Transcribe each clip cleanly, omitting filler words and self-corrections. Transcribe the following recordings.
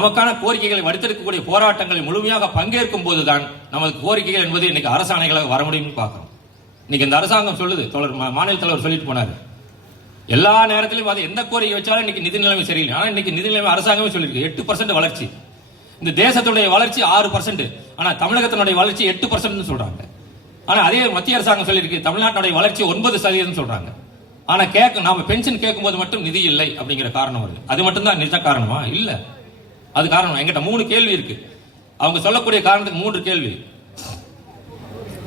நமக்கான கோரிக்கைகளை வடித்தெடுக்கக்கூடிய போராட்டங்களை முழுமையாக பங்கேற்கும் போதுதான் நமது கோரிக்கைகள் என்பது இன்னைக்கு அரசாணைகளாக வர முடியும்னு பார்க்கிறோம். இன்னைக்கு இந்த அரசாங்கம் சொல்லுது, மாநில தலைவர் சொல்லிட்டு போனாரு, எல்லா நேரத்திலும் அது எந்த கோரிக்கை வச்சாலும் இன்னைக்கு நிதி நிலைமை சரியில்லை. ஆனா இன்னைக்கு நிதி நிலைமை அரசாங்கமே சொல்லியிருக்கு 8% வளர்ச்சி. இந்த தேசத்துடைய வளர்ச்சி 6%, ஆனா தமிழகத்தினுடைய வளர்ச்சி 8% சொல்றாங்க. ஆனா அதே மத்திய அரசாங்கம் சொல்லியிருக்கு தமிழ்நாட்டுடைய வளர்ச்சி 9% சொல்றாங்க. ஆனா நாம பென்ஷன் கேட்கும் போது மட்டும் நிதி இல்லை அப்படிங்கிற காரணம் வருது. அது மட்டும் தான் நிஜ காரணமா? இல்ல, அது காரணம். என்கிட்ட 3 கேள்வி இருக்கு. அவங்க சொல்லக்கூடிய காரணத்துக்கு 3 கேள்வி.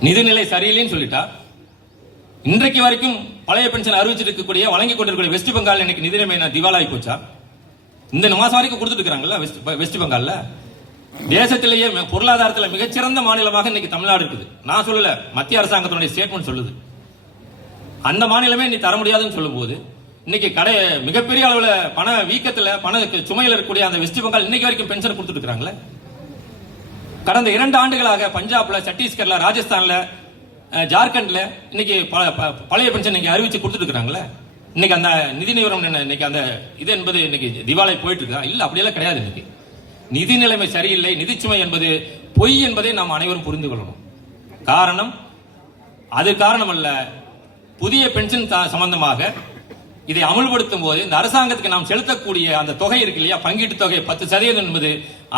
நிதிநிலை சரியில்லைன்னு சொல்லிட்டா, இன்றைக்கு வரைக்கும் பழைய பென்ஷன் அறிவிச்சிட்டு இருக்கக்கூடிய வழங்கி கொண்டிருக்கிற வெஸ்ட் பெங்கால் இன்னைக்கு நிதி நிலைமை திவாலாகி போச்சா? இந்த மாசம் வரைக்கும் கொடுத்துட்டு இருக்காங்கல்ல வெஸ்ட் பெங்கால்ல. தேசத்திலேயே பொருளாதாரத்தில் மிகச்சிறந்த மாநிலமாக இன்னைக்கு தமிழ்நாடு இருக்குது. நான் சொல்லல, மத்திய அரசாங்கத்தினுடைய ஸ்டேட்மெண்ட் சொல்லுது. அந்த மாநிலமே நீ தர முடியாதுன்னு சொல்லும் போது இன்னைக்கு மிகப்பெரிய அளவுல பண வீக்கத்துல பண சுமையில் இருக்கக்கூடிய அந்த வெஸ்ட் பெங்கால் இன்னைக்கு வரைக்கும் பென்ஷன் கொடுத்துட்டு இருக்காங்களே. கடந்த 2 ஆண்டுகளாக பஞ்சாப்ல, சத்தீஸ்கர்ல, ராஜஸ்தான்ல, ஜார்க்கண்ட்ல இன்னைக்கு பழைய பென்ஷன் இன்னைக்கு அறிவிச்சு கொடுத்துட்டு இருக்காங்களே. இன்னைக்கு அந்த நிதி நிறுவனம் இன்னைக்கு அந்த இது என்பது இன்னைக்கு திவாலை போயிட்டு இருக்கா? இல்ல, அப்படியெல்லாம் கிடையாது. இன்னைக்கு நிதி நிலைமை சரியில்லை, நிதிச்சுமை என்பது பொய் என்பதை நாம் அனைவரும் புரிந்து கொள்ளணும். காரணம் அது காரணம் அல்ல. புதிய பென்ஷன் சம்பந்தமாக இதை அமல்படுத்தும் போது இந்த அரசாங்கத்துக்கு நாம் செலுத்தக்கூடிய அந்த தொகை இருக்கு இல்லையா, பங்கீட்டு தொகை 10% என்பது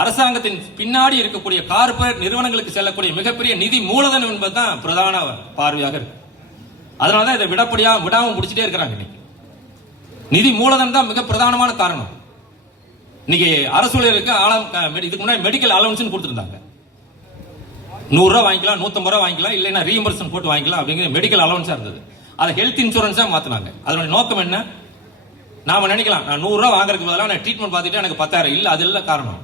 அரசாங்கத்தின் பின்னாடி இருக்கக்கூடிய கார்பரேட் நிறுவனங்களுக்கு செல்லக்கூடிய மிகப்பெரிய நிதி மூலதனம் என்பதுதான் பிரதான பார்வையாக இருக்கு. அதனாலதான் இதை விடாம முடிச்சுட்டே இருக்கிறாங்க. இன்னைக்கு நிதி மூலதனம் தான் மிக பிரதானமான காரணம். இன்னைக்கு அரசு ஊழியருக்கு இதுக்கு முன்னாடி மெடிக்கல் அலவன்ஸ் கொடுத்துருந்தாங்க. 100 ரூபாய் வாங்கிக்கலாம், 150 ரூபாய் வாங்கிக்கலாம், இல்லைன்னா ரீஎம்பர்ஸ்மென்ட் போட்டு வாங்கிக்கலாம் அப்படிங்கிற மெடிக்கல் அலவன்ஸா இருந்தது. அதை ஹெல்த் இன்சூரன்ஸா மாத்தினாங்க. அதனுடைய நோக்கம் என்ன? நாம நினைக்கலாம், நான் 100 ரூபாய் வாங்குறதுக்கு பதிலாக நான் ட்ரீட்மெண்ட் பார்த்துட்டு எனக்கு 10,000. இல்ல, அது இல்ல காரணம்.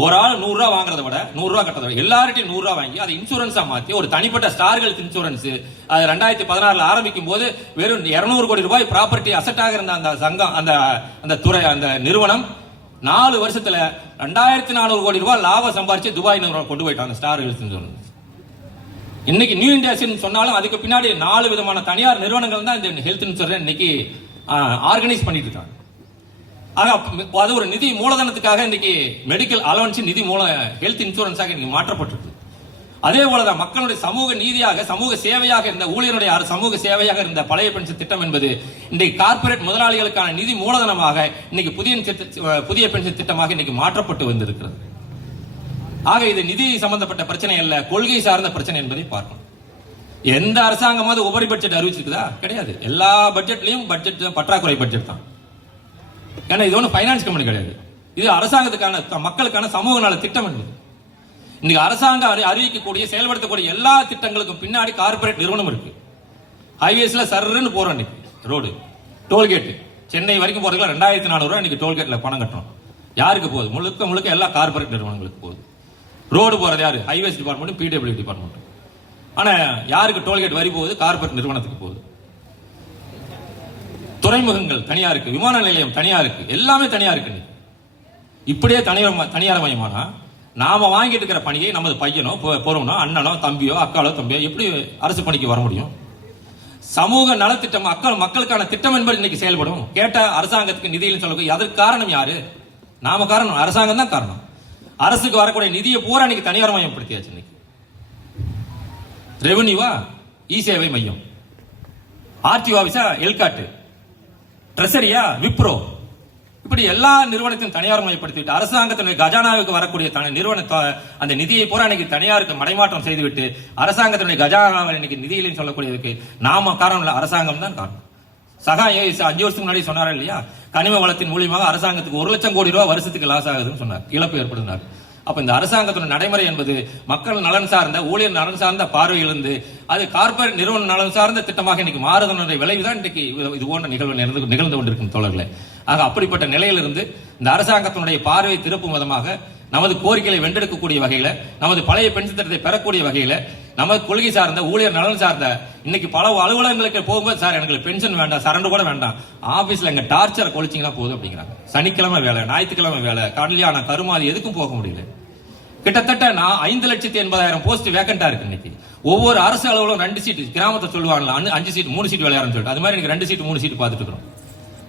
ஒரு ஆள் 100 ரூபாய் வாங்குறத விட 100 ரூபாய் கட்டத விட எல்லார்ட்டையும் 100 ரூபாய் வாங்கி அதை இன்சூரன்ஸா மாத்தி ஒரு தனிப்பட்ட ஸ்டார் ஹெல்த் இன்சூரன்ஸ் அது 2016 ஆரம்பிக்கும் போது வெறும் 200 கோடி ரூபாய் ப்ராப்பர்ட்டி அசெட்டாக இருந்த அந்த சங்கம், அந்த துறை, அந்த நிறுவனம் 4 வருஷத்துல 2400 கோடி ரூபாய் லாபம் சம்பாரிச்சு துபாய் நிறுவனம் கொண்டு போயிட்டாங்க ஸ்டார் ஹெல்த் இன்சூரன்ஸ். இன்னைக்கு நியூ இந்தியா சொன்னாலும் அதுக்கு பின்னாடி 4 விதமான தனியார் நிறுவனங்கள் தான் இந்த ஹெல்த் இன்சூரன்ஸ் இன்னைக்கு ஆர்கனைஸ் பண்ணிட்டு இருக்காங்க. அது ஒரு நிதி மூலதனத்துக்காக இன்னைக்கு மெடிக்கல் அலவன்ஸ் நிதி ஹெல்த் இன்சூரன்ஸாக இன்னைக்கு மாற்றப்பட்டிருக்கு. அதே போலதான் மக்களுடைய சமூக நீதியாக, சமூக சேவையாக இருந்த ஊழியருடைய சமூக சேவையாக இருந்த பழைய பென்ஷன் திட்டம் என்பது இன்றைக்கு கார்பரேட் முதலாளிகளுக்கான நிதி மூலதனமாக இன்னைக்கு புதிய பென்ஷன் திட்டமாக இன்னைக்கு மாற்றப்பட்டு வந்திருக்கிறது. ஆக இது நிதி சம்பந்தப்பட்ட பிரச்சனை அல்ல, கொள்கை சார்ந்த பிரச்சனை என்பதை பார்க்கணும். எந்த அரசாங்கமாவது உபரி பட்ஜெட் அறிவிச்சிருக்குதா? கிடையாது. எல்லா பட்ஜெட்லயும் பட்ஜெட் பற்றாக்குறை பட்ஜெட் தான். ஏன்னா இது ஒன்றும் பைனான்ஸ் கம்பெனி கிடையாது. இது அரசாங்கத்துக்கான மக்களுக்கான சமூக நல திட்டம் என்பது. இன்னைக்கு அரசாங்கம் அறிவிக்கக்கூடிய செயல்படுத்தக்கூடிய எல்லா திட்டங்களுக்கும் பின்னாடி கார்பரேட் நிறுவனம் இருக்கு. ஹைவேஸ்ல சர்ன்னு போறோம். இன்னைக்கு ரோடு டோல்கேட் சென்னை வரைக்கும் போறதுக்கு 2400 ரூபாய் இன்னைக்கு டோல்கேட்ல பணம் கட்டணும். யாருக்கு போகுது? முழுக்க எல்லா கார்பரேட் நிறுவனங்களுக்கு போகுது. ரோடு போறது யாரு? Highways department, PW department. ஆனா யாருக்கு டோல்கேட் வரி போகுது? கார்பரேட் நிறுவனத்துக்கு போகுது. துறைமுகங்கள் தனியா இருக்கு, விமான நிலையம் தனியா இருக்கு, எல்லாமே தனியா இருக்கு. இப்படியே தனியார் மயமானா நாம வாங்கிட்டு இருக்கிற பணியை நமது பையனோ பொறுமனோ அண்ணனோ தம்பியோ அக்காலோ தம்பியோ எப்படி அரசு பணிக்கு வர முடியும்? சமூக நலத்திட்டம் மக்களுக்கான திட்டம் என்பது இன்னைக்கு செயல்படும். கேட்ட அரசாங்கத்துக்கு நிதியில் சொல்ல அதற்கு காரணம் யாரு? நாம காரணம்? அரசாங்கம் தான் காரணம். அரசுக்கு வரக்கூடிய நிதியை பூரா இன்னைக்கு தனியார் மயப்படுத்தியாச்சு. இன்னைக்கு ரெவன்யூவா இ சேவை மையம், ஆர்டிஓ ஆபீஸா எல்காட்டு, ட்ரெஷரியா விப்ரோ, இப்படி எல்லா நிறுவனத்தையும் தனியார் மயப்படுத்திவிட்டு அரசாங்கத்தினுடைய கஜானாவுக்கு வரக்கூடிய நிறுவன அந்த நிதியை பூரா இன்னைக்கு தனியாருக்கு மடைமாற்றம் செய்துவிட்டு அரசாங்கத்தினுடைய கஜானாவை இன்னைக்கு நிதியிலும் சொல்லக்கூடியதுக்கு நாம காரணம் இல்ல, அரசாங்கம் தான் காரணம். சகா 5 வருஷத்துக்கு முன்னாடி சொன்னாரா இல்லையா, கனிம வளத்தின் மூலியமாக அரசாங்கத்துக்கு 1 லட்சம் கோடி ரூபாய் வருஷத்துக்கு லாஸ் ஆகுதுன்னு சொன்னார், இழப்பு ஏற்படுத்தினார். அப்ப இந்த அரசாங்கத்தோட நடைமுறை என்பது மக்கள் நலன் சார்ந்த, ஊழியர் நலன் சார்ந்த பார்வையிலிருந்து அது கார்பரேட் நிறுவன நலன் சார்ந்த திட்டமாக இன்னைக்கு மாறுதனுடைய விளைவுதான் இன்றைக்கு இது போன்ற நிகழ்வு நிகழ்ந்து கொண்டிருக்கும் தோழர்களே. ஆக அப்படிப்பட்ட நிலையிலிருந்து இந்த அரசாங்கத்தினுடைய பார்வையை திருப்பும் விதமாக நமது கோரிக்கைகளை வென்றெடுக்கக்கூடிய வகையில, நமது பழைய பென்ஷன் திட்டத்தை பெறக்கூடிய வகையில, நமது கொள்கை சார்ந்த, ஊழியர் நலன் சார்ந்த, இன்னைக்கு பல அலுவலகங்களுக்கு போகும்போது சார் எனக்கு பென்ஷன் வேண்டாம், சரண்டு கூட வேண்டாம், ஆபீஸ்ல எங்க டார்ச்சர் கொலிச்சிங்கன்னா போதும் அப்படிங்கிறாங்க. சனிக்கிழமை வேலை, ஞாயிற்றுக்கிழமை வேலை, கல்யாணம், கருமாதி எதுக்கும் போக முடியல. கிட்டத்தட்ட 5,80,000 போஸ்ட் வேக்கண்டா இருக்கு. இன்னைக்கு ஒவ்வொரு அரசு அலுவலகம் 2 சீட்டு, கிராமத்தை சொல்லுவாங்களா 5 சீட் 3 சீட் விளையாடுன்னு சொல்லிட்டு அது மாதிரி எனக்கு 2 சீட் 3 சீட் பார்த்துட்டு இருக்கிறோம்.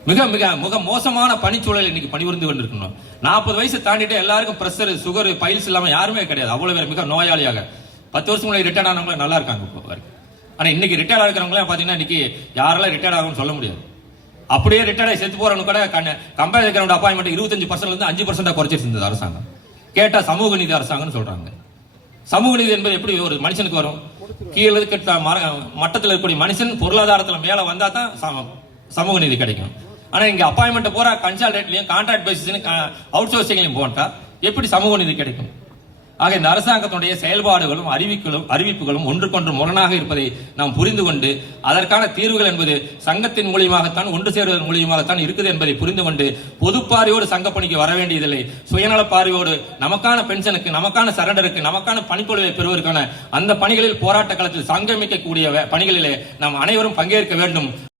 மிக மிக மிக மோசமான பணிச்சூழல் இன்னைக்கு பணிபுரிந்து கொண்டிருக்கணும். 40 வயசு தாண்டிட்டு எல்லாருக்கும் பிரஷர், சுகர், பைல்ஸ் இல்லாம யாருமே கிடையாது. அவ்வளவு பேர் மிக நோயாளியாக 10 வருஷம் முன்னாடி ரிட்டையர்ட் ஆனவங்க நல்லா இருக்காங்க இப்போ. ஆனா இன்னைக்கு ரிட்டையர்ட் ஆகிறவங்களே பாத்தீங்கன்னா இன்னைக்கு யாரெல்லாம் ரிட்டையர்ட் ஆகும்னு சொல்ல முடியாது. அப்படியே ரிட்டையர்ட் ஆகி செத்து போறவங்க கூட கம்பேர் இருக்கிற அப்பாயின்மெண்ட் 25% இருந்து 5% குறைச்சிருந்தது அரசாங்கம். கேட்டா சமூக நீதி அரசாங்கம்னு சொல்றாங்க. சமூக நீதி என்பது எப்படி ஒரு மனுஷனுக்கு வரும்? கீழே இருக்க மட்டத்தில் இருக்கக்கூடிய மனுஷன் பொருளாதாரத்தில் மேல வந்தா தான் சமூக நீதி கிடைக்கும். ஆனா இங்க அப்பாயின்மெண்ட் போற கன்சல்டேட்லயும் கான்ட்ராக்ட் பேசிஸ் அவுட் சோர்சிங்லயும் போட்டா எப்படி சமூக நீதி கிடைக்கும்? ஆக இந்த அரசாங்கத்துடைய செயல்பாடுகளும் அறிவிப்புகளும் ஒன்றுக்கொன்று முரணாக இருப்பதை நாம் புரிந்து கொண்டு அதற்கான தீர்வுகள் என்பது சங்கத்தின் மூலியமாகத்தான், ஒன்று சேருவதன் மூலியமாகத்தான் இருக்குது என்பதை புரிந்து கொண்டு பொதுப்பாரியோடு சங்கப்பணிக்கு வர வேண்டியதில்லை. சுயநல பார்வையோடு நமக்கான பென்ஷனுக்கு, நமக்கான சரண்டருக்கு, நமக்கான பணிப்பொழிவை பெறுவதற்கான அந்த பணிகளில் போராட்ட களத்தில் சங்கமிக்கக்கூடிய பணிகளிலே நாம் அனைவரும் பங்கேற்க வேண்டும்.